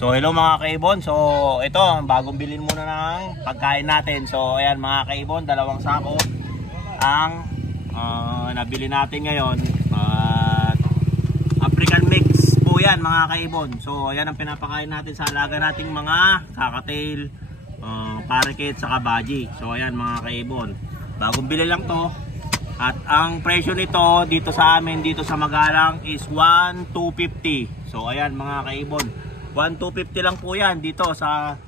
So hello mga kaibon. So ito, bagong bilhin muna ng pagkain natin. So ayan mga kaibon, dalawang sako ang nabili natin ngayon. African mix po yan mga kaibon. So ayan ang pinapakain natin sa alaga nating mga kakatail, parakeet, saka baji. So ayan mga kaibon, bagong bili lang to. At ang presyo nito dito sa amin, dito sa Magalang is 1,250. So ayan mga kaibon, 1,250 lang po yan dito sa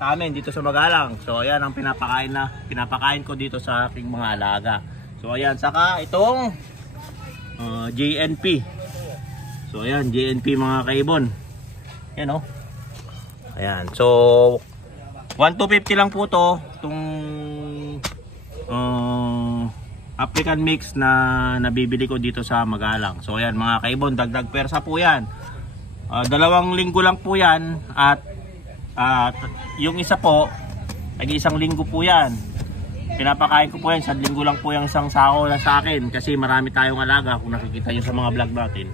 amin, dito sa Magalang. So ayan ang pinapakain ko dito sa aking mga alaga. So ayan, saka itong JNP. So ayan, JNP mga kaibon. Ayan o. Ayan, so 1,250 lang po to. Itong African mix na nabibili ko dito sa Magalang. So ayan mga kaibon, dagdag persa po yan. 2 linggo lang po yan. At yung isa po, nag-1 linggo po yan. Pinapakain ko po yan, 1 linggo lang po yung isang sako na sa akin. Kasi marami tayong alaga, kung nakikita nyo sa mga vlog natin.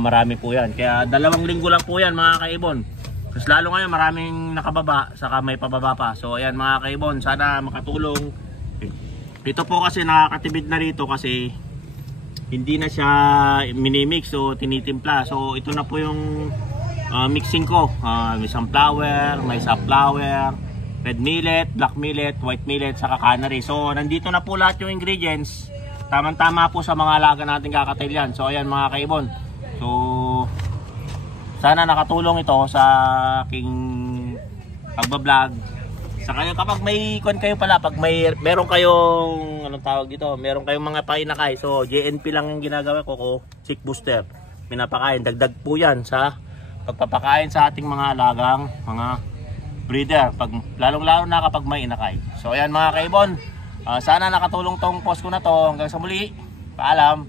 Marami po yan. Kaya 2 linggo lang po yan mga kaibon. Mas lalo ngayon maraming nakababa, saka may pababa pa. So ayan mga kaibon, sana makatulong. Ito po kasi nakakatibid na rito kasi hindi na siya minimix o tinitimpla. So ito na po yung mixing ko. May sunflower, may safflower, red millet, black millet, white millet, saka canary. So nandito na po lahat yung ingredients. Tamang-tama po sa mga alaga natin kakatail yan. So ayan mga kaibon. So sana nakatulong ito sa aking pagbablog. Saka kapag may kayo pala, pag meron kayong anong tawag dito, meron kayong mga painakay. So JNP lang yung ginagawa ko, chick booster. Pinapakain, dagdag po yan sa pagpapakain sa ating mga alagang mga breeder, lalong-lalo na kapag may inakay. So ayan mga kaibon, sana nakatulong tong post ko na to. Hanggang sa muli, paalam.